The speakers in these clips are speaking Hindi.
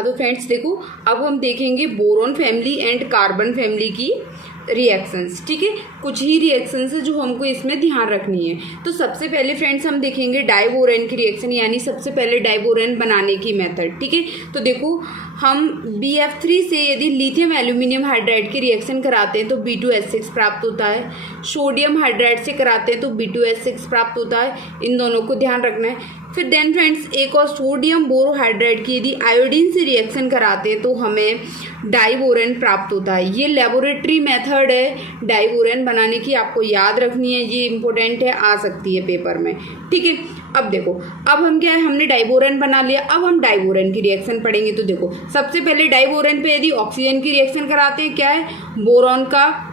हाँ तो फ्रेंड्स देखो, अब हम देखेंगे boron family and carbon family की रिएक्शंस। ठीक है, कुछ ही रिएक्शंस है जो हमको इसमें ध्यान रखनी है। तो सबसे पहले फ्रेंड्स हम देखेंगे डाइबोरेन की रिएक्शन, यानी सबसे पहले डाइबोरेन बनाने की मेथड। ठीक है, तो देखो हम BF3 से यदि लिथियम एल्यूमिनियम हाइड्राइड की रिएक्शन कराते हैं तो B2H6 प्राप्त होता है। सोडियम हाइड्राइड से कराते हैं तो B2H6 प्राप्त होता है। इन दोनों को ध्यान रखना है। फिर देन फ्रेंड्स एक और सोडियम बोरोहाइड्राइड की यदि आयोडीन से रिएक्शन कराते हैं तो हमें डाइबोरेन प्राप्त होता है। ये लेबोरेटरी मेथड है डाइबोरेन बनाने की, आपको याद रखनी है, ये इंपॉर्टेंट है, आ सकती है पेपर में। ठीक है, अब देखो, अब हम क्या है, हमने डाइबोरेन बना लिया, अब हम डाइबोरेन की रिएक्शन पढ़ेंगे। तो देखो सबसे पहले डाइबोरेन पे यदि ऑक्सीजन की रिएक्शन कराते हैं, क्या है, बोरॉन का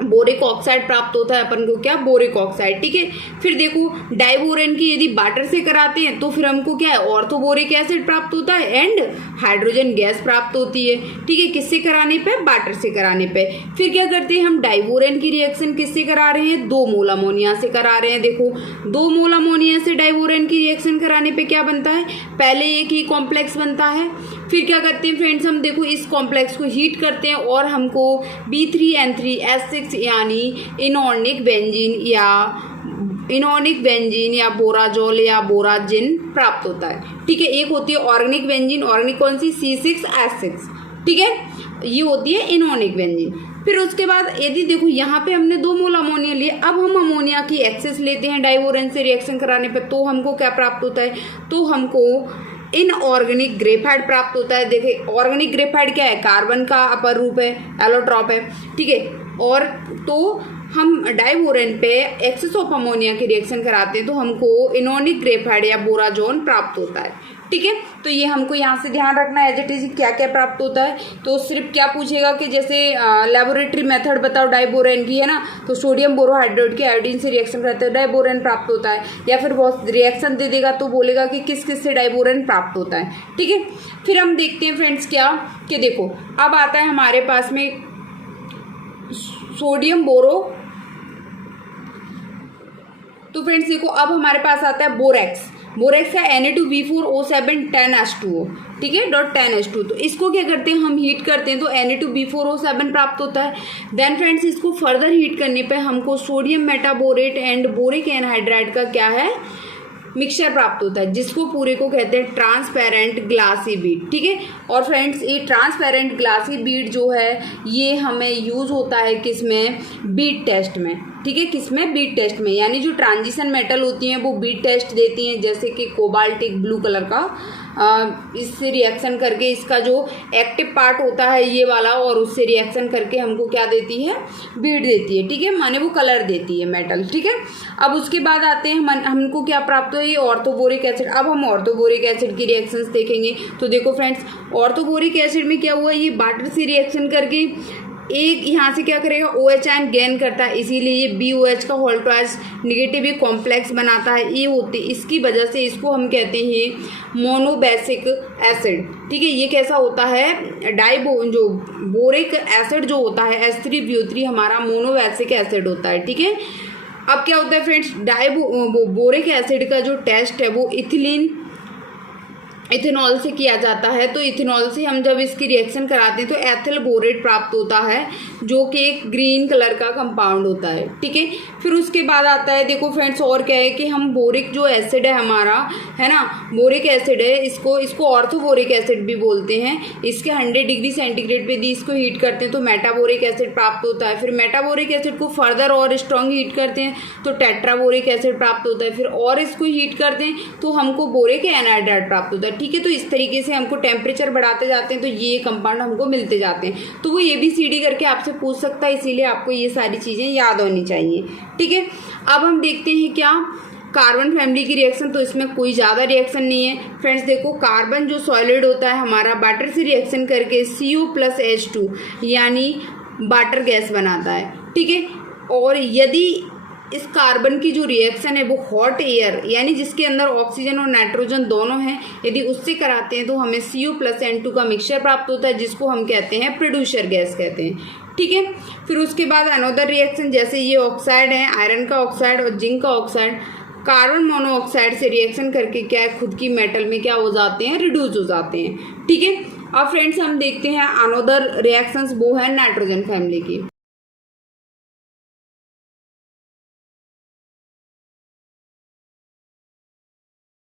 बोरिक ऑक्साइड प्राप्त होता है अपन को, क्या, बोरिक ऑक्साइड। ठीक है, फिर देखो डाइबोरेन की यदि वाटर से कराते हैं तो फिर हमको क्या है, ऑर्थोबोरिक एसिड प्राप्त होता है एंड हाइड्रोजन गैस प्राप्त होती है। ठीक है, किससे कराने पे, वाटर से कराने पे। फिर क्या करते हैं हम, डाइबोरेन की रिएक्शन किससे करा रहे हैं, 2 मोल अमोनिया से करा रहे हैं। देखो 2 मोल अमोनिया से डाइबोरेन की रिएक्शन कराने पे क्या बनता है, पहले एक ही कॉम्प्लेक्स बनता है। फिर क्या करते हैं फ्रेंड्स, हम देखो इस कॉम्प्लेक्स को हीट करते हैं और हमको B3N3H6 यानी इनऑर्गेनिक बेंजीन या बोराजोल या बोराजिन प्राप्त होता है। ठीक है, एक होती है ऑर्गेनिक बेंजीन, ऑर्गेनिक कौन सी, C6H6। ठीक है, ये होती है इनऑर्गेनिक बेंजीन। फिर उसके बाद यदि देखो यहाँ पे हमने 2 मोल अमोनिया लिए, अब हम अमोनिया की एक्सेस लेते हैं डाइबोरेन से रिएक्शन कराने पे, तो हमको क्या प्राप्त होता है, तो हमको इनऑर्गेनिक ग्रेफाइट प्राप्त होता है। देखिए ऑर्गेनिक ग्रेफाइट क्या है, कार्बन का अपर रूप है, एलोट्रॉप है। ठीक है, और तो हम डाइबोरेन पे एक्सेस ऑफ अमोनिया की रिएक्शन कराते हैं तो हमको इनऑर्गेनिक ग्रेफाइट या बोराजोन प्राप्त होता है। ठीक है, तो ये हमको यहाँ से ध्यान रखना है, एज इट इज क्या क्या प्राप्त होता है। तो सिर्फ क्या पूछेगा कि जैसे लेबोरेटरी मेथड बताओ डाइबोरेन की, है ना, तो सोडियम बोरोहाइड्राइड के आयोडीन से रिएक्शन करते हैं डाइबोरेन प्राप्त होता है, या फिर बहुत रिएक्शन दे देगा तो बोलेगा कि किस किस से डाइबोरेन प्राप्त होता है। ठीक है, फिर हम देखते हैं फ्रेंड्स क्या, कि देखो अब आता है हमारे पास में सोडियम बोरो, तो फ्रेंड्स देखो अब हमारे पास आता है बोरेक्स का Na2B4O7 10H2O। ठीक है, .10H2। तो इसको क्या करते हैं, हम हीट करते हैं तो Na2B4O7 प्राप्त होता है। देन फ्रेंड्स इसको फर्दर हीट करने पे हमको sodium metaborate and boric anhydride का क्या है, मिक्सचर प्राप्त होता है, जिसको पूरे को कहते हैं ट्रांसपेरेंट ग्लासी बीड। ठीक है, और फ्रेंड्स ये ट्रांसपेरेंट ग्लासी बीड जो है ये हमें यूज होता है किसमें, बीड टेस्ट में। ठीक है, किसमें, बीड टेस्ट में, यानी जो ट्रांजिशन मेटल होती हैं वो बीड टेस्ट देती हैं, जैसे कि कोबाल्टिक ब्लू कलर का, इससे रिएक्शन करके इसका जो एक्टिव पार्ट होता है ये वाला, और उससे रिएक्शन करके हमको क्या देती है, बीड देती है। ठीक है, माने वो कलर देती है मेटल। ठीक है, अब उसके बाद आते हैं हमको क्या प्राप्त हो, ये ऑर्थोबोरिक एसिड। अब हम ऑर्थोबोरिक एसिड की रिएक्शंस देखेंगे। तो देखो फ्रेंड्स ऑर्थोबोरिक एसिड में क्या हुआ, ये वाटर से रिएक्शन करके एक यहाँ से क्या करेगा, OH आयन गेन करता है, इसीलिए ये BOH का होल ट्वाइस निगेटिव एक कॉम्प्लेक्स बनाता है। ये होती इसकी वजह से इसको हम कहते हैं मोनोबेसिक एसिड। ठीक है, ये कैसा होता है, जो बोरिक एसिड जो होता है H3BO3 हमारा मोनोबेसिक एसिड होता है। ठीक है, अब क्या होता है फ्रेंड्स, बोरिक एसिड का जो टेस्ट है वो इथेनॉल से किया जाता है। तो इथेनॉल से हम जब इसकी रिएक्शन कराते हैं तो एथिल बोरेट प्राप्त होता है, जो कि एक ग्रीन कलर का कंपाउंड होता है। ठीक है, फिर उसके बाद आता है, देखो फ्रेंड्स और क्या है कि हम बोरिक जो एसिड है हमारा, है ना, बोरिक एसिड है, इसको ऑर्थोबोरिक एसिड भी बोलते हैं। इसके 100 डिग्री सेंटीग्रेड पे यदि इसको हीट करते हैं तो मेटाबोरिक एसिड प्राप्त होता है। फिर मेटाबोरिक एसिड को फर्दर और स्ट्रॉन्ग हीट करते हैं तो टेट्राबोरिक एसिड प्राप्त होता है। फिर और इसको हीट करते हैं तो हमको बोरिक एनहाइड्राइड प्राप्त होता है। ठीक है, तो इस तरीके से हमको टेम्परेचर बढ़ाते जाते हैं तो ये कंपाउंड हमको मिलते जाते हैं। तो वो ABCD करके आपसे पूछ सकता है, इसीलिए आपको ये सारी चीज़ें याद होनी चाहिए। ठीक है, अब हम देखते हैं क्या, कार्बन फैमिली की रिएक्शन। तो इसमें कोई ज़्यादा रिएक्शन नहीं है फ्रेंड्स। देखो कार्बन जो सॉलिड होता है हमारा, वाटर से रिएक्शन करके CO+H2 यानी वाटर गैस बनाता है। ठीक है, और यदि इस कार्बन की जो रिएक्शन है वो हॉट एयर यानी जिसके अंदर ऑक्सीजन और नाइट्रोजन दोनों हैं, यदि उससे कराते हैं तो हमें CO+N2 का मिक्सचर प्राप्त होता है, जिसको हम कहते हैं प्रोड्यूसर गैस कहते हैं। ठीक है, फिर उसके बाद अनदर रिएक्शन, जैसे ये ऑक्साइड है, आयरन का ऑक्साइड और जिंक का ऑक्साइड, कार्बन मोनोऑक्साइड से रिएक्शन करके क्या है, खुद की मेटल में क्या हो जाते हैं, रिड्यूस हो जाते हैं। ठीक है, अब फ्रेंड्स हम देखते हैं अनोदर रिएक्शंस, वो है नाइट्रोजन फैमिली की।